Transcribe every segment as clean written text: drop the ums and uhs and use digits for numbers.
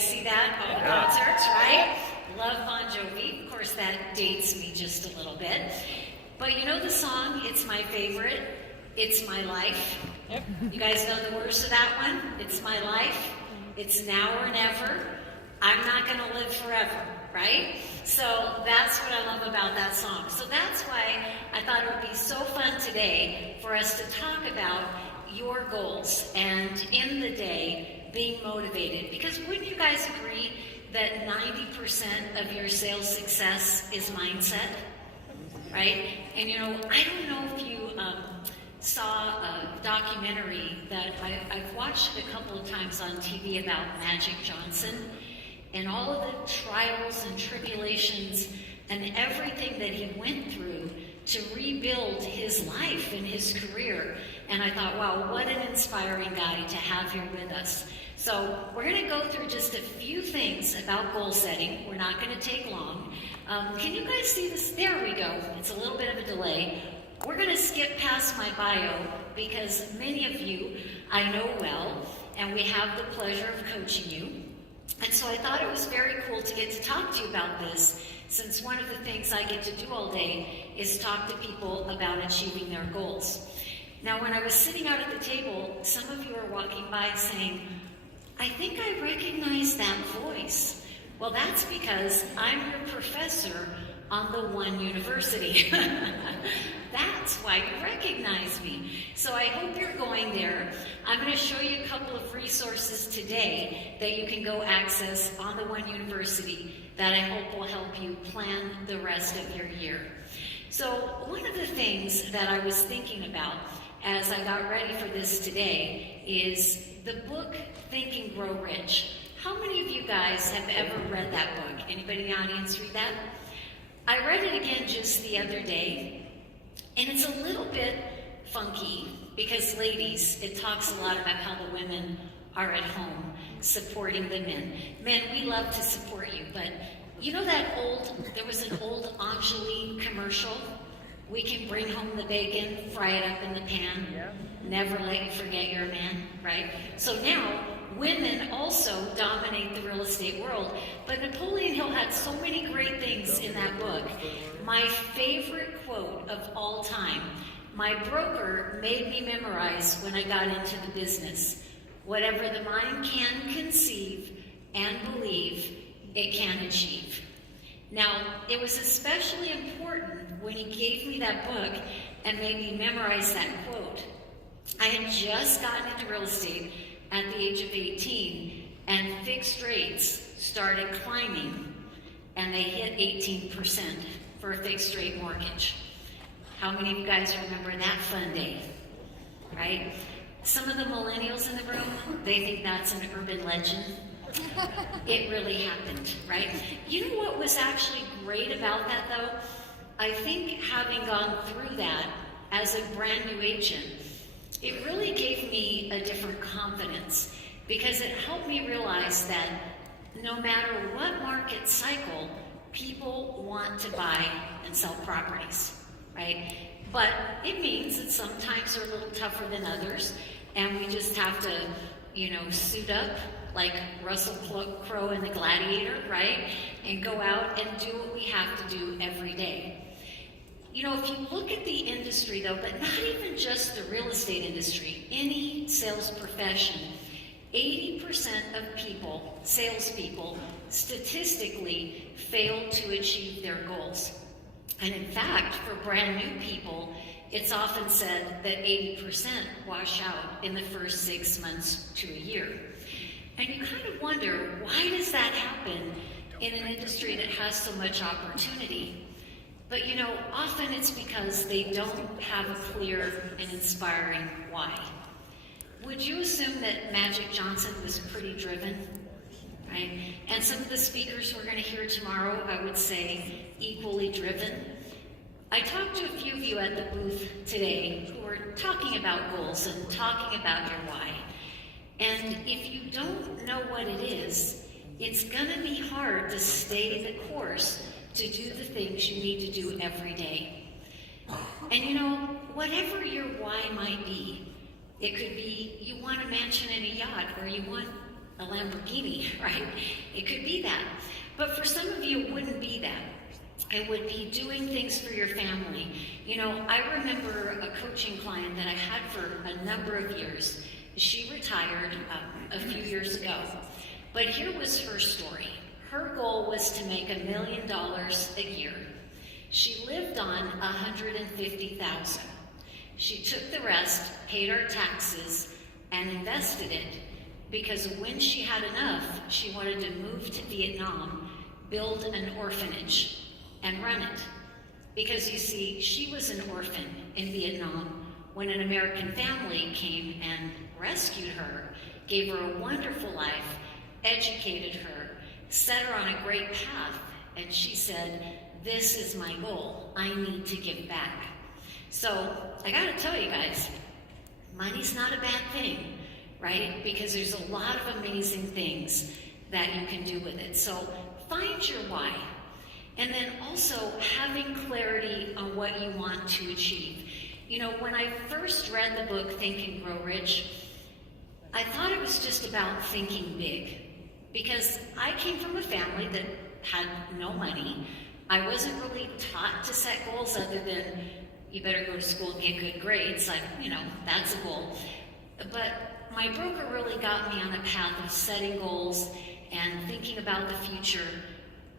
guys see that? All concerts, right? Love Bon Jovi. Of course, that dates me just a little bit. But you know the song, it's my favorite, It's My Life? Yep. You guys know the words to that one? It's my life. It's now or never. I'm not going to live forever, right? So that's what I love about that song. So that's why I thought it would be so fun today for us to talk about your goals and in the day being motivated. Because wouldn't you guys agree that 90% of your sales success is mindset, right? And you know, I don't know if you saw a documentary that I've watched a couple of times on TV about Magic Johnson and all of the trials and tribulations and everything that he went through to rebuild his life and his career. And I thought, wow, what an inspiring guy to have here with us. So we're going to go through just a few things about goal setting. We're not going to take long. Can you guys see this? There we go. It's a little bit of a delay. We're going to skip past my bio because many of you I know well, and we have the pleasure of coaching you. And so I thought it was very cool to get to talk to you about this, since one of the things I get to do all day is talk to people about achieving their goals. Now, when I was sitting out at the table, some of you are walking by saying, I think I recognize that voice. Well, that's because I'm your professor on the One University. That's why you recognize me. So I hope you're going there. I'm going to show you a couple of resources today that you can go access on the One University that I hope will help you plan the rest of your year. So one of the things that I was thinking about as I got ready for this today is the book Think and Grow Rich. How many of you guys have ever read that book? Anybody in the audience read that? I read it again just the other day, and it's a little bit funky because, ladies, it talks a lot about how the women are at home supporting the men. Men, we love to support you, but you know there was an old Anjali commercial? We can bring home the bacon, fry it up in the pan, never let you forget you're a man, right? So now, women also dominate the real estate world, but Napoleon Hill had so many great things in that book. My favorite quote of all time, my broker made me memorize when I got into the business. Whatever the mind can conceive and believe, it can achieve. Now, it was especially important when he gave me that book and made me memorize that quote. I had just gotten into real estate at the age of 18, and fixed rates started climbing, and they hit 18% for a fixed rate mortgage. How many of you guys remember that fun day, right? Some of the millennials in the room, they think that's an urban legend. It really happened, right? You know what was actually great about that, though? I think having gone through that as a brand new agent, it really gave me a different confidence because it helped me realize that no matter what market cycle, people want to buy and sell properties, right? But it means that sometimes they're a little tougher than others, and we just have to, suit up like Russell Crowe in The Gladiator, right? And go out and do what we have to do every day. You know, if you look at the industry, though, but not even just the real estate industry, any sales profession, 80% of people, salespeople, statistically fail to achieve their goals. And in fact, for brand new people, it's often said that 80% wash out in the first 6 months to a year. And you kind of wonder, why does that happen in an industry that has so much opportunity? But often it's because they don't have a clear and inspiring why. Would you assume that Magic Johnson was pretty driven, right? And some of the speakers we're going to hear tomorrow, I would say, equally driven. I talked to a few of you at the booth today who were talking about goals and talking about your why. And if you don't know what it is, it's going to be hard to stay the course to do the things you need to do every day. And whatever your why might be, it could be you want a mansion and a yacht, or you want a Lamborghini, right? It could be that. But for some of you, it wouldn't be that. It would be doing things for your family. You know, I remember a coaching client that I had for a number of years. She retired a few years ago. But here was her story. Her goal was to make $1 million a year. She lived on $150,000. She took the rest, paid her taxes, and invested it because when she had enough, she wanted to move to Vietnam, build an orphanage, and run it. Because you see, she was an orphan in Vietnam when an American family came and rescued her, gave her a wonderful life, educated her, set her on a great path, and she said, this is my goal. I need to give back. So I gotta tell you guys, money's not a bad thing, right? Because there's a lot of amazing things that you can do with it. So find your why. And then also having clarity on what you want to achieve. You know, when I first read the book, Think and Grow Rich, I thought it was just about thinking big. Because I came from a family that had no money. I wasn't really taught to set goals other than you better go to school and get good grades. That's a goal. But my broker really got me on a path of setting goals and thinking about the future.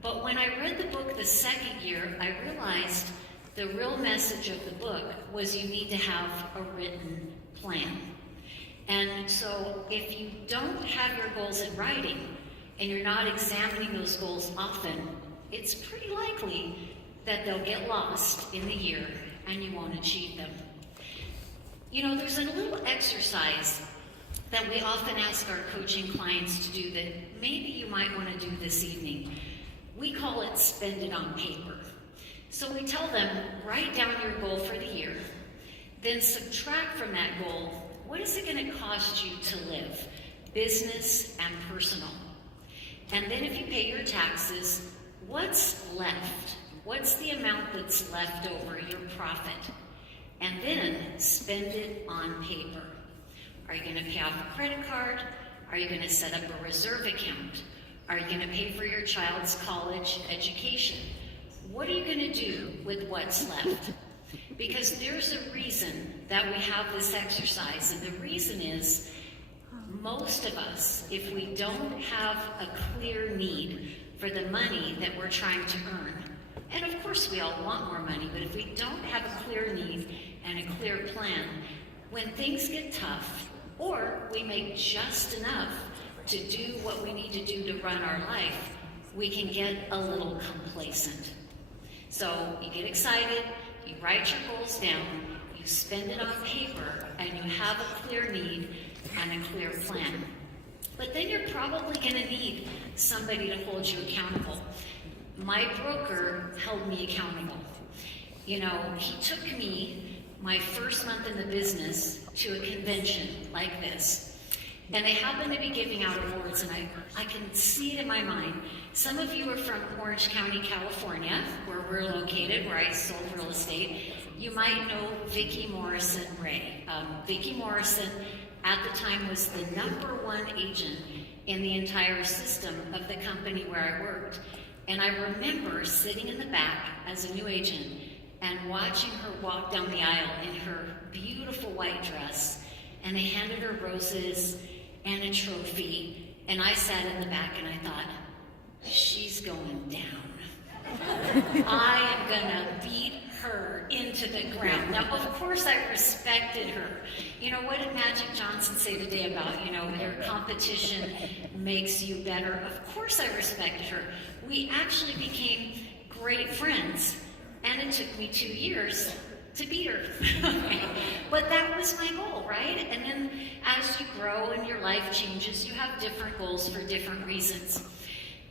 But when I read the book the second year, I realized the real message of the book was you need to have a written plan. And so if you don't have your goals in writing and you're not examining those goals often, it's pretty likely that they'll get lost in the year and you won't achieve them. You know, there's a little exercise that we often ask our coaching clients to do that maybe you might want to do this evening. We call it spend it on paper. So we tell them, write down your goal for the year, then subtract from that goal, what is it going to cost you to live, business and personal? And then if you pay your taxes, what's left? What's the amount that's left over, your profit? And then spend it on paper. Are you going to pay off a credit card? Are you going to set up a reserve account? Are you going to pay for your child's college education? What are you going to do with what's left? Because there's a reason that we have this exercise, and the reason is most of us, if we don't have a clear need for the money that we're trying to earn, and of course we all want more money, but if we don't have a clear need and a clear plan, when things get tough, or we make just enough to do what we need to do to run our life, we can get a little complacent. So you get excited, you write your goals down, you spend it on paper, and you have a clear need and a clear plan. But then you're probably going to need somebody to hold you accountable. My broker held me accountable. You know, he took me my first month in the business to a convention like this. And they happen to be giving out awards, and I can see it in my mind. Some of you are from Orange County, California, where we're located, where I sold real estate. You might know Vicki Morrison Ray. Vicki Morrison, at the time, was the #1 agent in the entire system of the company where I worked. And I remember sitting in the back as a new agent and watching her walk down the aisle in her beautiful white dress. And they handed her roses and a trophy. And I sat in the back and I thought, she's going down. I am gonna beat her into the ground. Now, of course, I respected her. You know, what did Magic Johnson say today about, your competition makes you better? Of course I respected her. We actually became great friends, and it took me 2 years to beat her. But that was my goal, right? And then as you grow and your life changes, you have different goals for different reasons.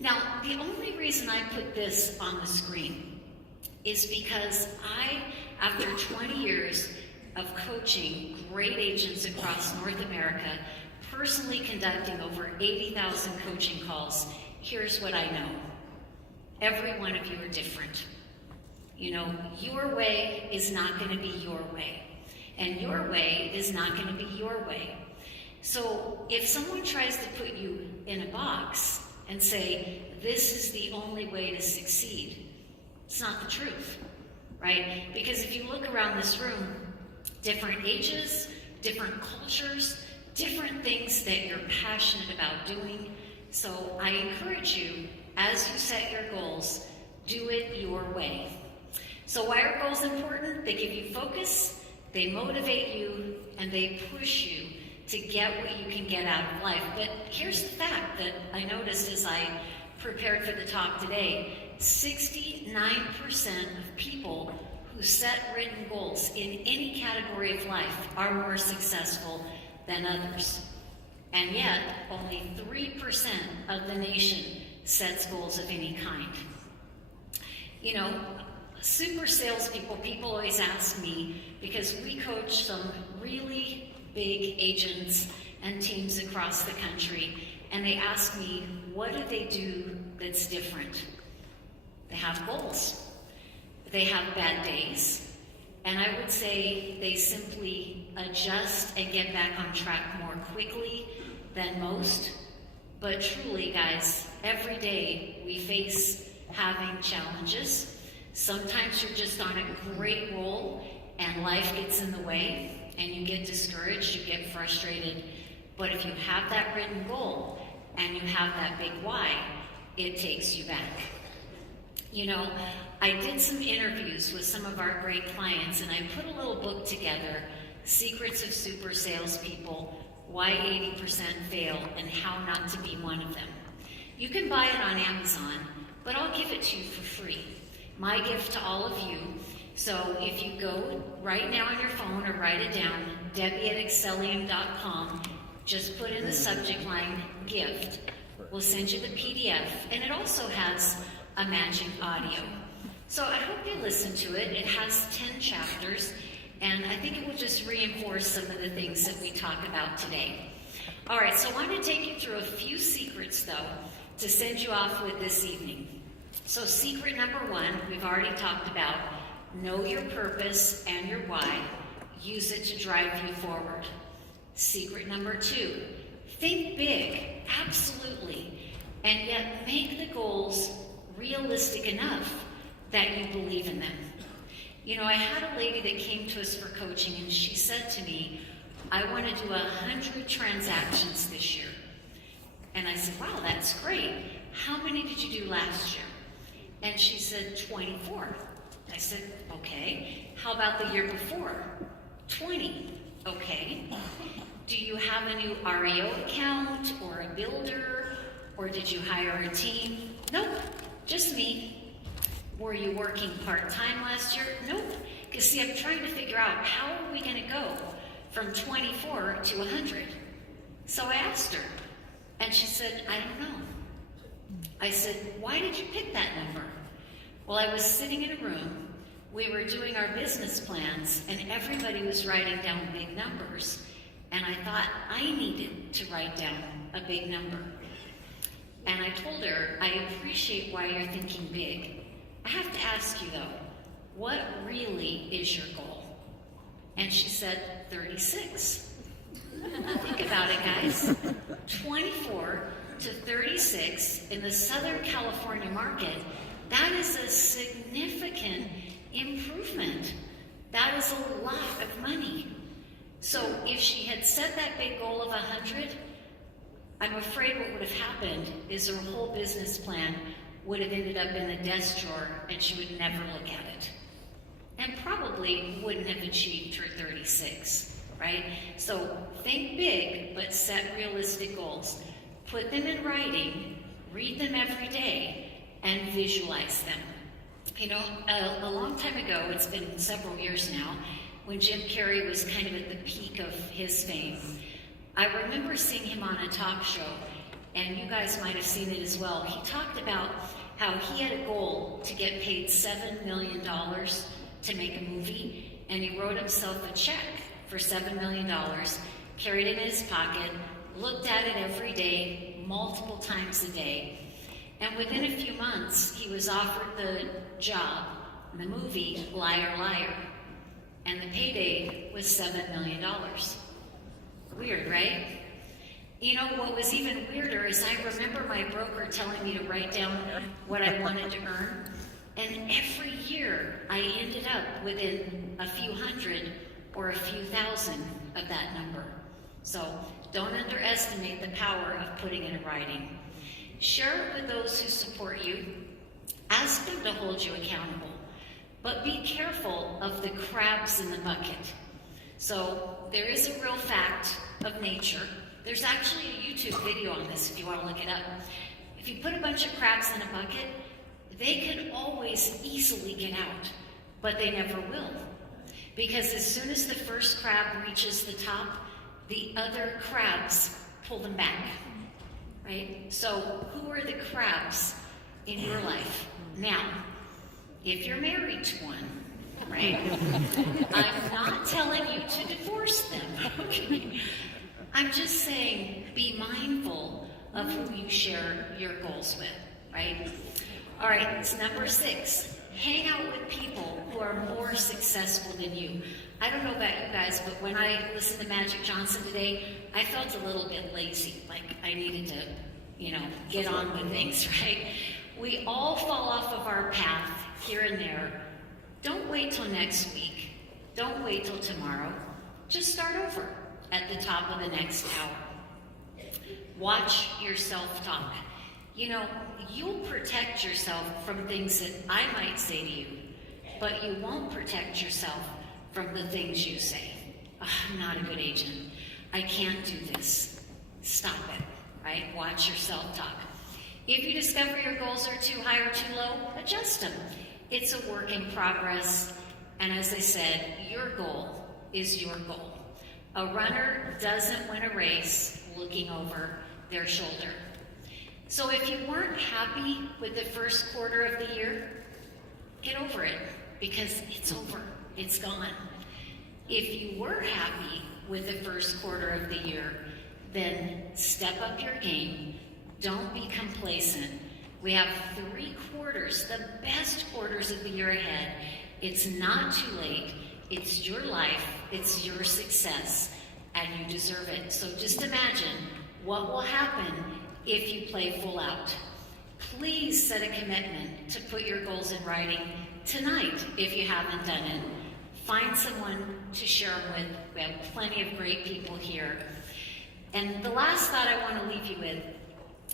Now, the only reason I put this on the screen is because after 20 years of coaching great agents across North America, personally conducting over 80,000 coaching calls, here's what I know. Every one of you are different. Your way is not going to be your way, and your way is not going to be your way. So if someone tries to put you in a box and say, this is the only way to succeed, it's not the truth, right? Because if you look around this room, different ages, different cultures, different things that you're passionate about doing. So I encourage you, as you set your goals, do it your way. So why are goals important? They give you focus, they motivate you, and they push you to get what you can get out of life. But here's the fact that I noticed as I prepared for the talk today, 69% of people who set written goals in any category of life are more successful than others. And yet, only 3% of the nation sets goals of any kind. You know, super salespeople, people always ask me, because we coach some really big agents and teams across the country, and they ask me, what do they do that's different? They have goals. They have bad days. And I would say they simply adjust and get back on track more quickly than most. But truly, guys, every day we face having challenges. Sometimes you're just on a great roll and life gets in the way and you get discouraged, you get frustrated. But if you have that written goal and you have that big why, it takes you back. You know, I did some interviews with some of our great clients, and I put a little book together, Secrets of Super Salespeople, Why 80% Fail, and How Not to Be One of Them. You can buy it on Amazon, but I'll give it to you for free. My gift to all of you. So if you go right now on your phone or write it down, Debbie@Excellium.com, just put in the subject line, gift. We'll send you the PDF, and it also has a matching audio. So I hope you listen to it. It has 10 chapters, and I think it will just reinforce some of the things that we talk about today. All right, so I want to take you through a few secrets, though, to send you off with this evening. So secret number 1, we've already talked about, know your purpose and your why. Use it to drive you forward. Secret number 2, think big, absolutely, and yet make the goals realistic enough that you believe in them. You know, I had a lady that came to us for coaching, and she said to me, I want to do 100 transactions this year. And I said, wow, that's great. How many did you do last year? And she said, 24. I said, okay. How about the year before? 20. Okay. Do you have a new REO account or a builder, or did you hire a team? Nope, just me. Were you working part-time last year? Nope. Because see, I'm trying to figure out how are we going to go from 24 to 100. So I asked her, and she said, I don't know. I said, why did you pick that number? Well, I was sitting in a room, we were doing our business plans, and everybody was writing down big numbers. And I thought I needed to write down a big number. And I told her, I appreciate why you're thinking big. I have to ask you though, what really is your goal? And she said, 36. Think about it, guys. 24 to 36 in the Southern California market, that is a significant improvement. That is a lot of money. So if she had set that big goal of 100, I'm afraid what would have happened is her whole business plan would have ended up in the desk drawer and she would never look at it. And probably wouldn't have achieved her 36, right? So think big, but set realistic goals. Put them in writing, read them every day, and visualize them. You know, a long time ago, it's been several years now, when Jim Carrey was kind of at the peak of his fame, I remember seeing him on a talk show, and you guys might have seen it as well. He talked about how he had a goal to get paid $7 million to make a movie, and he wrote himself a check for $7 million, carried it in his pocket, looked at it every day, multiple times a day, and within a few months, he was offered the job, the movie Liar Liar, and the payday was $7 million. Weird, right? You know, what was even weirder is I remember my broker telling me to write down what I wanted to earn. And every year I ended up within a few hundred or a few thousand of that number. So don't underestimate the power of putting it in writing. Share it with those who support you. Ask them to hold you accountable. But be careful of the crabs in the bucket. So there is a real fact of nature. There's actually a YouTube video on this if you want to look it up. If you put a bunch of crabs in a bucket, they can always easily get out, but they never will. Because as soon as the first crab reaches the top, the other crabs pull them back, right? So who are the crabs in your life? Now, if you're married to one, right? I'm not telling you to divorce them, okay? I'm just saying be mindful of who you share your goals with, right? All right, it's number 6. Hang out with people who are more successful than you. I don't know about you guys, but when I listened to Magic Johnson today, I felt a little bit lazy, like I needed to, get on with things, right? We all fall off of our path here and there. Don't wait till next week. Don't wait till tomorrow. Just start over at the top of the next hour. Watch your self-talk. You'll protect yourself from things that I might say to you, but you won't protect yourself from the things you say. Oh, I'm not a good agent. I can't do this. Stop it, right? Watch your self-talk. If you discover your goals are too high or too low, adjust them. It's a work in progress, and as I said, your goal is your goal. A runner doesn't win a race looking over their shoulder. So if you weren't happy with the first quarter of the year, get over it, because it's over. It's gone. If you were happy with the first quarter of the year, then step up your game. Don't be complacent. We have 3 quarters, the best quarters of the year ahead. It's not too late. It's your life. It's your success, and you deserve it. So just imagine what will happen if you play full out. Please set a commitment to put your goals in writing tonight if you haven't done it. Find someone to share them with. We have plenty of great people here. And the last thought I want to leave you with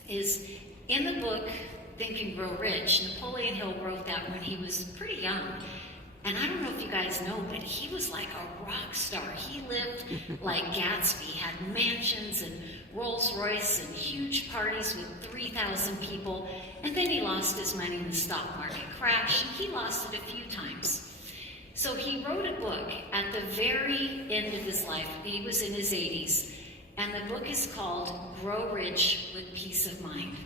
is, in the book, Think and Grow Rich, Napoleon Hill wrote that when he was pretty young. And I don't know if you guys know, but he was like a rock star. He lived like Gatsby, he had mansions and Rolls Royce and huge parties with 3,000 people. And then he lost his money in the stock market crash, and he lost it a few times. So he wrote a book at the very end of his life. He was in his 80s. And the book is called Grow Rich with Peace of Mind.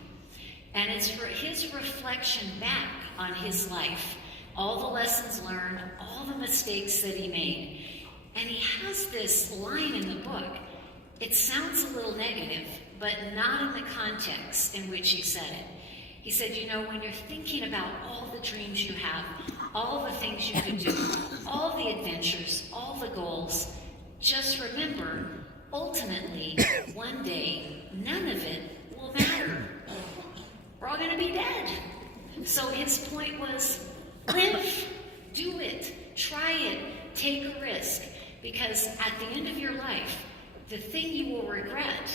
And it's for his reflection back on his life, all the lessons learned, all the mistakes that he made. And he has this line in the book. It sounds a little negative, but not in the context in which he said it. He said, when you're thinking about all the dreams you have, all the things you could do, all the adventures, all the goals, just remember, ultimately, one day, none of it will matter. We're all going to be dead. So his point was, live, do it, try it, take a risk. Because at the end of your life, the thing you will regret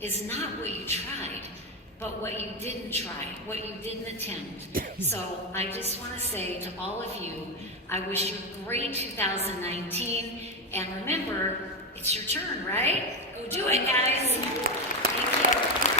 is not what you tried, but what you didn't try, what you didn't attempt. So I just want to say to all of you, I wish you a great 2019. And remember, it's your turn, right? Go do it, guys. Thank you.